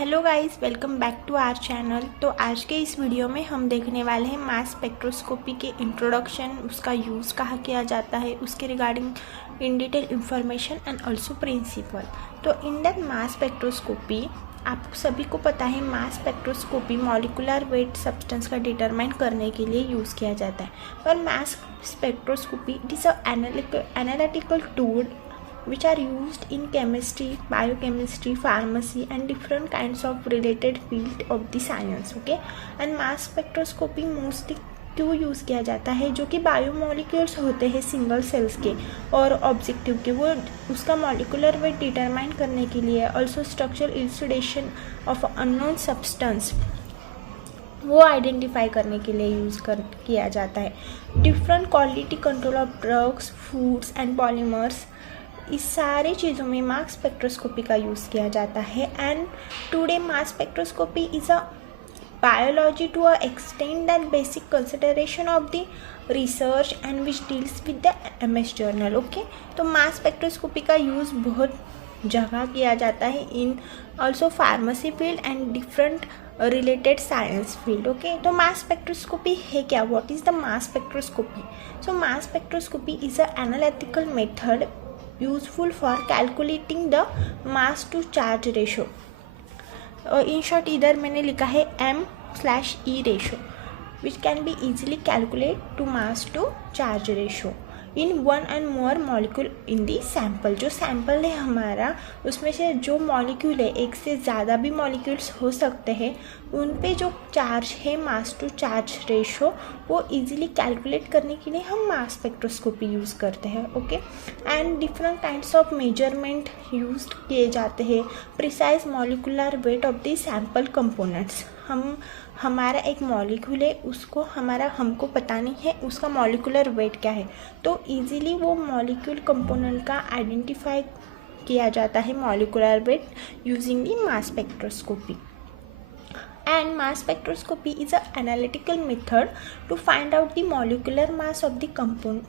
Hello guys, welcome back to our channel. तो आज के इस वीडियो में हम देखने वाले हैं मास स्पेक्ट्रोस्कोपी के इंट्रोडक्शन, उसका यूज़ कहाँ किया जाता है, उसके regarding in detail information and also principle. तो इन दैट मास स्पेक्ट्रोस्कोपी, आप सभी को पता है mass spectroscopy molecular weight substance का डिटरमाइन करने के लिए यूज़ किया जाता है। और mass spectroscopy it is a analytical tool which are used in chemistry, biochemistry, pharmacy and different kinds of related field of the science. Okay, and mass spectroscopy mostly क्यों use किया जाता है, जो कि बायोमोलिक्यूल्स होते हैं सिंगल सेल्स के और ऑब्जेक्टिव के, वो उसका मॉलिकुलर वेट डिटरमाइन करने के लिए, also structural elucidation of unknown substance वो आइडेंटिफाई करने के लिए किया जाता है। Different quality control of drugs, foods and polymers, इस सारी चीज़ों में मास स्पेक्ट्रोस्कोपी का यूज़ किया जाता है। And today mass spectroscopy is a biology to a extend that basic consideration of the research and which deals with the MS journal. Okay, तो mass spectroscopy का यूज़ बहुत जगह किया जाता है in also pharmacy field and different related science field. Okay, तो mass spectroscopy है क्या, what is the mass spectroscopy? So mass spectroscopy is a analytical method useful for calculating the mass to charge ratio. In short, इधर मैंने लिखा है M/E ratio which can be easily calculate to mass to charge ratio in one and more molecule in the sample. जो sample है हमारा, उसमें से जो मॉलिक्यूल है, एक से ज़्यादा भी मॉलिक्यूल्स हो सकते हैं, उन पे जो चार्ज है मास टू चार्ज रेशो, वो इजीली कैलकुलेट करने के लिए हम मास स्पेक्ट्रोस्कोपी यूज़ करते हैं। Okay, and different kinds of measurement use किए जाते हैं। Precise molecular weight of the sample components, हमारा एक मॉलिक्यूल है, उसको हमको पता नहीं है उसका मॉलिकुलर वेट क्या है, तो इजीली वो मॉलिक्यूल कंपोनेंट का आइडेंटिफाई किया जाता है molecular weight using the mass spectroscopy. And mass spectroscopy is an analytical method to find out the molecular mass of the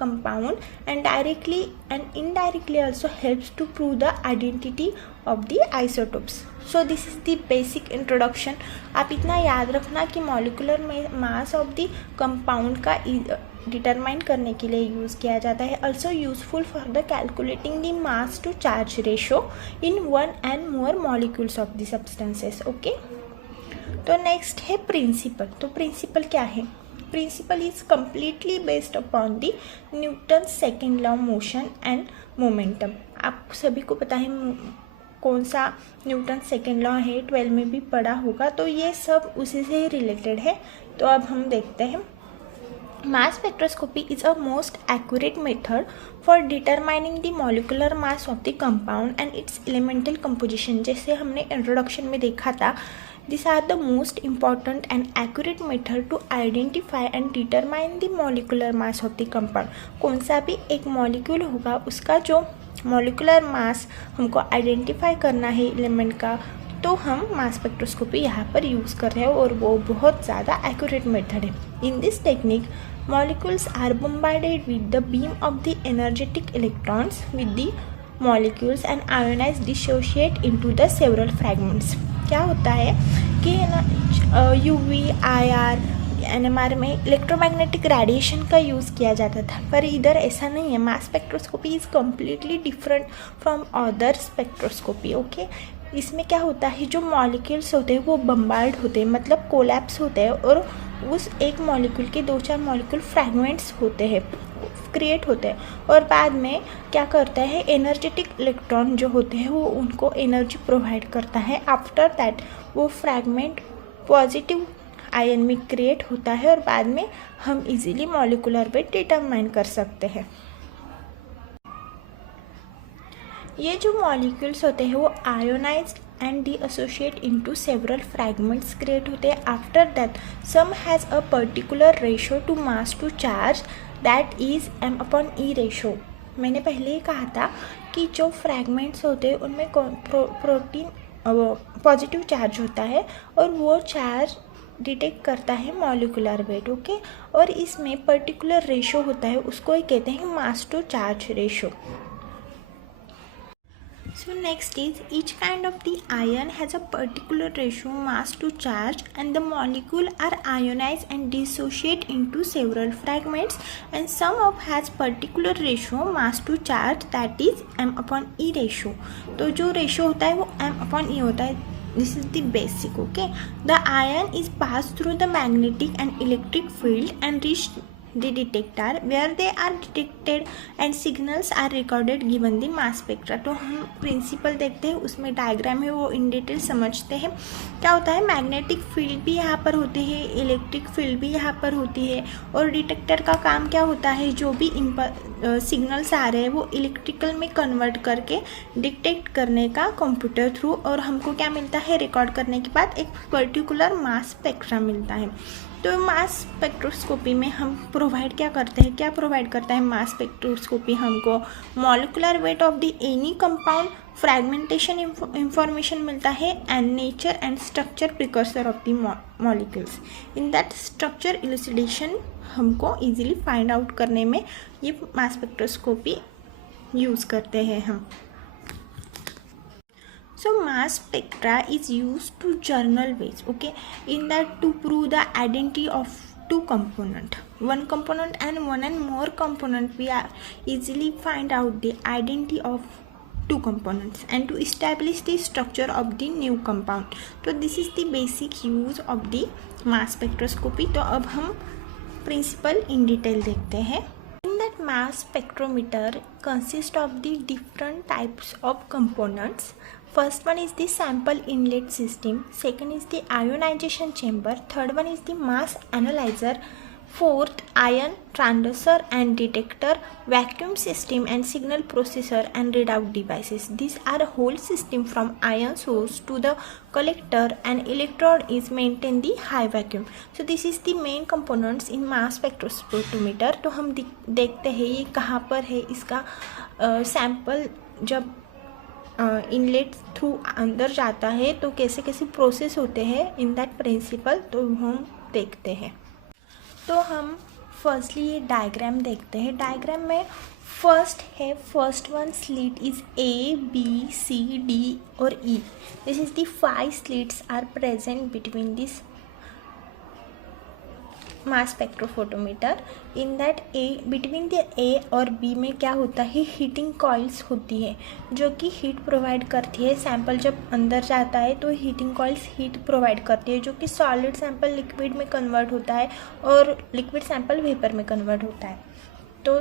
compound and directly and indirectly also helps to prove the identity of the isotopes. So this is the basic introduction. आप इतना याद रखना कि molecular mass of the compound का determine करने के लिए use किया जाता है। Also useful for the calculating the mass to charge ratio in one and more molecules of the substances. Okay, तो नेक्स्ट है प्रिंसिपल। तो प्रिंसिपल क्या है? Principle is completely based upon the Newton second law motion and momentum. आप सभी को पता है कौन सा न्यूटन सेकेंड लॉ है, 12 में भी पढ़ा होगा, तो ये सब उसी से ही रिलेटेड है। तो अब हम देखते हैं। Mass spectroscopy is a most accurate method for determining the molecular mass of the compound and its elemental composition. जैसे हमने इंट्रोडक्शन में देखा था, these are the most important and accurate method to identify and determine the molecular mass of the compound. कौन सा भी एक molecule होगा, उसका जो मॉलिकुलर मास हमको आइडेंटिफाई करना है एलिमेंट का, तो हम मास स्पेक्ट्रोस्कोपी यहाँ पर यूज़ कर रहे हैं और वो बहुत ज़्यादा एक्यूरेट मेथड है। In this technique molecules are bombarded with the beam of the energetic electrons with the molecules and ionized dissociate into the several fragments. क्या होता है कि UV, IR, NMR में इलेक्ट्रोमैग्नेटिक रेडिएशन का यूज़ किया जाता था, पर इधर ऐसा नहीं है। Mass spectroscopy is completely different from other spectroscopy. Okay, इसमें क्या होता है, जो मॉलिक्यूल्स होते हैं वो बम्बार्ड होते हैं, मतलब कोलैप्स होते हैं, और उस एक मॉलिक्यूल के 2-4 मॉलिक्यूल फ्रैगमेंट्स होते हैं, क्रिएट होते हैं, और बाद में क्या करता है, एनर्जेटिक इलेक्ट्रॉन जो होते हैं वो उनको एनर्जी प्रोवाइड करता है। आफ्टर दैट वो फ्रैगमेंट पॉजिटिव आयन में क्रिएट होता है और बाद में हम इजीली मॉलिकुलर वेट डिटरमाइन कर सकते हैं। ये जो मॉलिक्यूल्स होते हैं वो ionised and dissociate into several fragments create होते हैं। After that some has a particular ratio to mass to charge that is M/E ratio. मैंने पहले ही कहा था कि जो फ्रैगमेंट्स होते हैं उनमें प्रोटीन पॉजिटिव चार्ज होता है और वो चार्ज डिटेक्ट करता है मॉलिकुलर वेट। ओके, और इसमें पर्टिकुलर रेशो होता है, उसको ही कहते हैं mass to charge ratio. So next is each kind of the ion has a particular ratio mass to charge, and the molecule are ionized and dissociate into several fragments, and some of has particular ratio mass to charge, that is m/e ratio. तो जो ratio होता है वो m/e होता है. This is the basic. Okay, the ion is passed through the magnetic and electric field and reach the detector where they are detected and signals are recorded given the mass spectra. तो हम principal देखते हैं, उसमें diagram है वो in detail समझते हैं. क्या होता है, मैग्नेटिक फील्ड भी यहाँ पर होते हैं, इलेक्ट्रिक फील्ड भी यहाँ पर होती है, और डिटेक्टर का काम क्या होता है, जो भी सिग्नल्स आ रहे हैं वो इलेक्ट्रिकल में कन्वर्ट करके डिटेक्ट करने का कंप्यूटर थ्रू, और हमको क्या मिलता है, रिकॉर्ड करने के बाद एक पर्टिकुलर मास स्पेक्ट्रा मिलता है. तो मास स्पेक्ट्रोस्कोपी में हम प्रोवाइड क्या करते हैं, क्या प्रोवाइड करता है मास स्पेक्ट्रोस्कोपी हमको, molecular weight of the any compound, fragmentation information मिलता है, and nature and structure precursor of the molecules. In that structure elucidation हमको इजीली फाइंड आउट करने में ये मास स्पेक्ट्रोस्कोपी यूज़ करते हैं हम. So mass spectra is used to journal ways, okay, in that to prove the identity of two component, one component and one and more component. We are easily find out the identity of two components and to establish the structure of the new compound. So this is the basic use of the mass spectroscopy. तो अब हम principle in detail देखते हैं. In that mass spectrometer consists of the different types of components. First one is the sample inlet system, second is the ionization chamber, third one is the mass analyzer, fourth ion transducer and detector, vacuum system and signal processor and readout devices. These are a whole system from ion source to the collector, and electrode is maintained the high vacuum. So this is the main components in mass spectrometer. तो हम देखते हैं ये कहाँ पर है, इसका sample जब इनलेट थ्रू अंदर जाता है तो कैसे कैसे प्रोसेस होते हैं इन दैट प्रिंसिपल, तो हम देखते हैं. तो हम फर्स्टली ये डायग्राम देखते हैं. डायग्राम में first one slit is A B C D और E. This is the 5 slits are present between this mass spectrophotometer. In that between the A और बी में क्या होता है, हीटिंग कॉइल्स होती है जो कि हीट प्रोवाइड करती है. सैंपल जब अंदर जाता है तो हीटिंग कॉइल्स हीट प्रोवाइड करती है, जो कि सॉलिड सैंपल लिक्विड में कन्वर्ट होता है और लिक्विड सैंपल वेपर में कन्वर्ट होता है. तो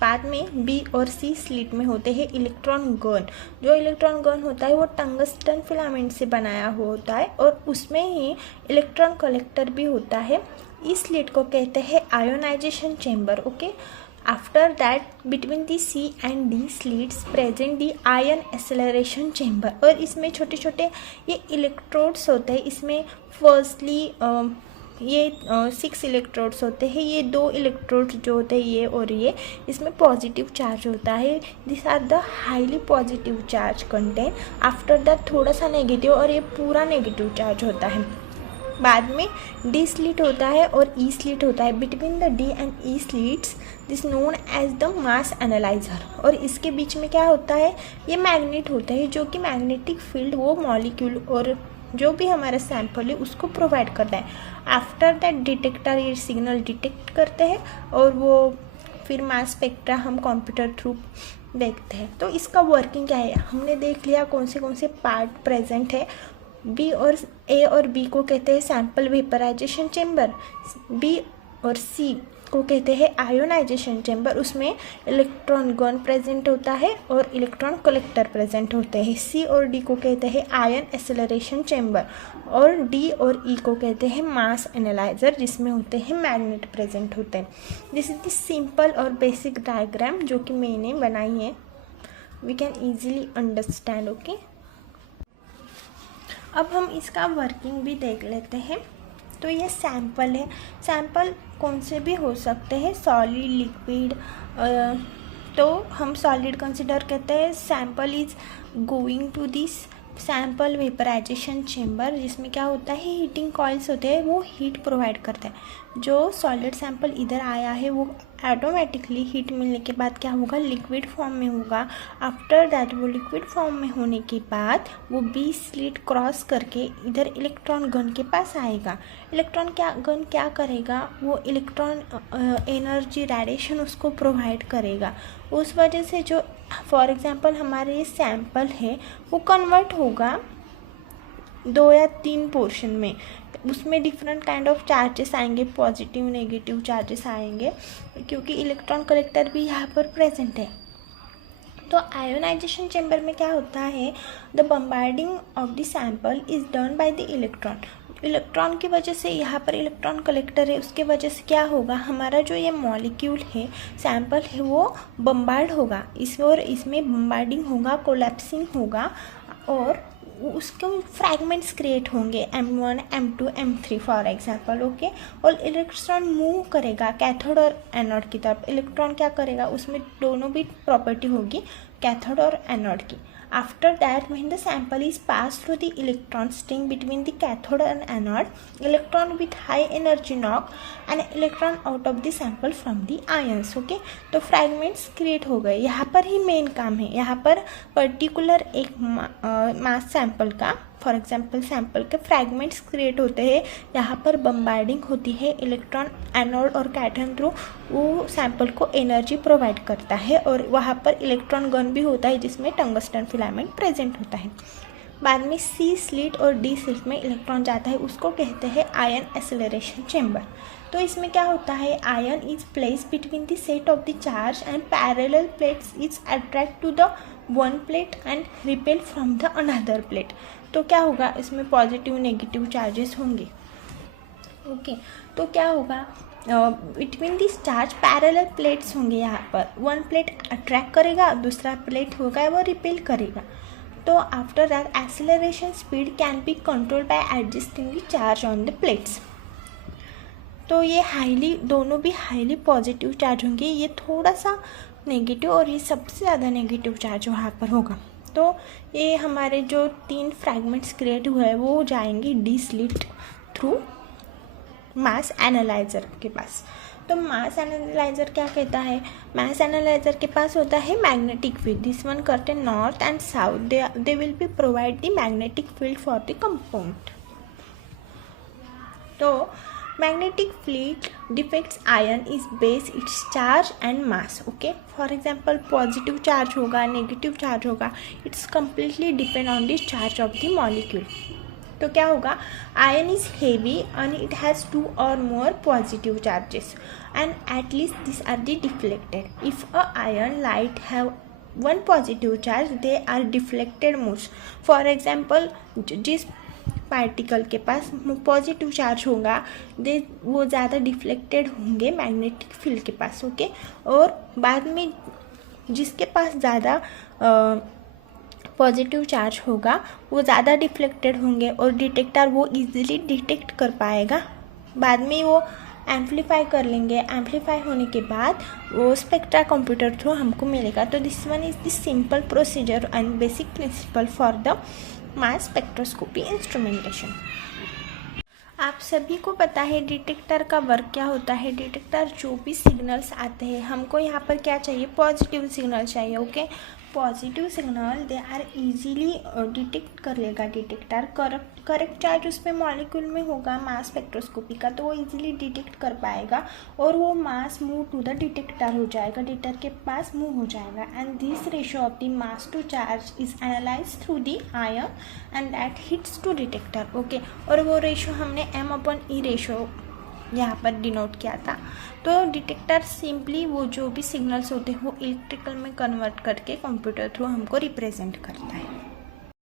बाद में बी और सी स्लिट में होते हैं इलेक्ट्रॉन गन. जो इलेक्ट्रॉन गन होता है वो टंगस्टन फिलामेंट से बनाया हुआ होता है, और उसमें ही इलेक्ट्रॉन कलेक्टर भी होता है. इस स्लिट को कहते हैं ionisation chamber. Okay, after that between the C and D slits present the ion acceleration chamber, और इसमें छोटे छोटे ये इलेक्ट्रोड्स होते हैं. इसमें फर्स्टली ये 6 इलेक्ट्रोड्स होते हैं. ये 2 इलेक्ट्रोड्स जो होते हैं ये और ये, इसमें पॉजिटिव चार्ज होता है. This are the highly positive charge content. After that थोड़ा सा नेगेटिव, और ये पूरा नेगेटिव चार्ज होता है. बाद में डी स्लिट होता है और ई स्लिट होता है. Between the D and E slits this known as the mass analyser. और इसके बीच में क्या होता है, ये मैग्नेट होता है जो कि मैग्नेटिक फील्ड वो मॉलिक्यूल और जो भी हमारा सैंपल है उसको प्रोवाइड करता है. आफ्टर दैट डिटेक्टर ये सिग्नल डिटेक्ट करते हैं, और वो फिर मास स्पेक्ट्रा हम कंप्यूटर थ्रू देखते हैं. तो इसका वर्किंग क्या है, हमने देख लिया कौन से पार्ट प्रेजेंट है. बी और ए और बी को कहते हैं सैंपल वेपराइजेशन चेंबर. बी और सी को कहते हैं आयोनाइजेशन चेंबर. उसमें इलेक्ट्रॉन गन प्रेजेंट होता है और इलेक्ट्रॉन कलेक्टर प्रेजेंट होते हैं. सी और डी को कहते हैं आयन एक्सेलरेशन चेंबर, और डी और ई को कहते हैं मास एनालाइजर, जिसमें होते हैं मैग्नेट प्रेजेंट होते हैं. दिस इज द सिंपल और बेसिक डायग्राम जो कि मैंने बनाई है. We can easily understand. Okay, अब हम इसका वर्किंग भी देख लेते हैं. तो ये सैंपल है. सैंपल कौन से भी हो सकते हैं, सॉलिड, लिक्विड. तो हम सॉलिड कंसिडर करते हैं. Sample is going to this sample vaporisation chamber, जिसमें क्या होता है, हीटिंग कॉइल्स होते हैं, वो हीट प्रोवाइड करते हैं. जो सॉलिड सैंपल इधर आया है वो ऑटोमेटिकली हीट मिलने के बाद क्या होगा, लिक्विड फॉर्म में होगा। आफ्टर दैट वो लिक्विड फॉर्म में होने के बाद वो बी स्लिट क्रॉस करके इधर इलेक्ट्रॉन गन के पास आएगा। इलेक्ट्रॉन गन क्या करेगा, वो इलेक्ट्रॉन एनर्जी रेडिएशन उसको प्रोवाइड करेगा। उस वजह से जो फॉर एग्जांपल हमारे ये सैंपल है वो कन्वर्ट होगा 2 या 3 पोर्शन में। उसमें डिफरेंट काइंड ऑफ चार्जेस आएंगे, पॉजिटिव नेगेटिव चार्जेस आएंगे, क्योंकि इलेक्ट्रॉन कलेक्टर भी यहाँ पर प्रेजेंट है। तो आयोनाइजेशन चैम्बर में क्या होता है, the bombarding of the sample is done by the electron. Electron की वजह से यहाँ पर इलेक्ट्रॉन कलेक्टर है, उसके वजह से क्या होगा, हमारा जो ये मॉलिक्यूल है, सैंपल है, वो बम्बार्ड होगा और इसमें बम्बार्डिंग होगा, कोलैप्सिंग होगा और उसके फ्रैगमेंट्स क्रिएट होंगे M1, M2, M3 for example. Okay, और इलेक्ट्रॉन मूव करेगा कैथोड और एनोड की तरफ। इलेक्ट्रॉन क्या करेगा, उसमें दोनों भी प्रॉपर्टी होगी, कैथोड और एनोड की। After that when the sample is pass through the electron string between the cathode and anode, electron with high energy knock and electron out of the sample from the ions. Okay, तो fragments create हो गए। यहाँ पर ही main काम है, यहाँ पर particular एक मास सैंपल का, फॉर एग्जांपल सैंपल के फ्रैगमेंट्स क्रिएट होते हैं। यहाँ पर बम्बार्डिंग होती है, इलेक्ट्रॉन एनोड और कैथोड थ्रू वो सैंपल को एनर्जी प्रोवाइड करता है, और वहाँ पर इलेक्ट्रॉन गन भी होता है जिसमें टंगस्टन फिलामेंट प्रेजेंट होता है। बाद में सी स्लिट और डी स्लिट में इलेक्ट्रॉन जाता है, उसको कहते हैं आयन एक्सेलरेशन चैम्बर। तो इसमें क्या होता है, ion is place between the set of the charge and parallel plates is attract to the one plate and repel from the another plate. तो क्या होगा, इसमें पॉजिटिव नेगेटिव चार्जेस होंगे। ओके, तो क्या होगा, between this charge parallel plates होंगे। यहाँ पर वन प्लेट अट्रैक्ट करेगा, दूसरा प्लेट होगा वो रिपेल करेगा। तो after that acceleration speed can be control by adjusting the charge on the plates. तो ये दोनों भी हाईली पॉजिटिव चार्ज होंगे, ये थोड़ा सा नेगेटिव और ये सबसे ज़्यादा नेगेटिव चार्ज वहाँ पर होगा। तो ये हमारे जो 3 फ्रैगमेंट्स क्रिएट हुए हैं वो जाएंगे डी स्लिट थ्रू मास एनालाइजर के पास। तो मास एनालाइजर क्या कहता है, मास एनालाइजर के पास होता है मैग्नेटिक फील्ड। दिस वन करते north and south, they will be provide the magnetic field for the compound. तो magnetic field depicts ion is base its charge and mass. Okay, for example positive charge होगा, negative charge होगा, it's completely depend on the charge of the molecule. तो क्या होगा, ion is heavy and it has 2 or more positive charges and at least these are the deflected. If a ion light have 1 positive charge, they are deflected most. For example, जिस particle के पास positive charge होगा वो ज़्यादा deflected होंगे magnetic field के पास। Okay, और बाद में जिसके पास ज़्यादा पॉजिटिव चार्ज होगा वो ज़्यादा डिफ्लेक्टेड होंगे और डिटेक्टर वो इजीली डिटेक्ट कर पाएगा। बाद में वो एम्पलीफाई कर लेंगे, एम्पलीफाई होने के बाद वो स्पेक्ट्रा कंप्यूटर थ्रू हमको मिलेगा। तो this one is the simple procedure and basic principle for the mass spectroscopy instrumentation. आप सभी को पता है डिटेक्टर का वर्क क्या होता है। डिटेक्टर जो भी सिग्नल्स आते हैं, हमको यहाँ पर क्या चाहिए, पॉजिटिव सिग्नल चाहिए। Okay, positive signal they are easily detect कर लेगा डिटेक्टर। करेक्ट चार्ज उसमें मॉलिक्यूल में होगा मास स्पेक्ट्रोस्कोपी का, तो वो इजीली डिटेक्ट कर पाएगा और वो mass move to the detector हो जाएगा, डिटेक्टर के पास मूव हो जाएगा। And this ratio of the mass to charge is analyse through the ion and that hits to detector. Okay, और वो रेशियो हमने M/E रेशियो यहाँ पर डिनोट किया था। तो डिटेक्टर सिंपली वो जो भी सिग्नल्स होते हैं वो इलेक्ट्रिकल में कन्वर्ट करके कंप्यूटर थ्रू हमको रिप्रेजेंट करता है।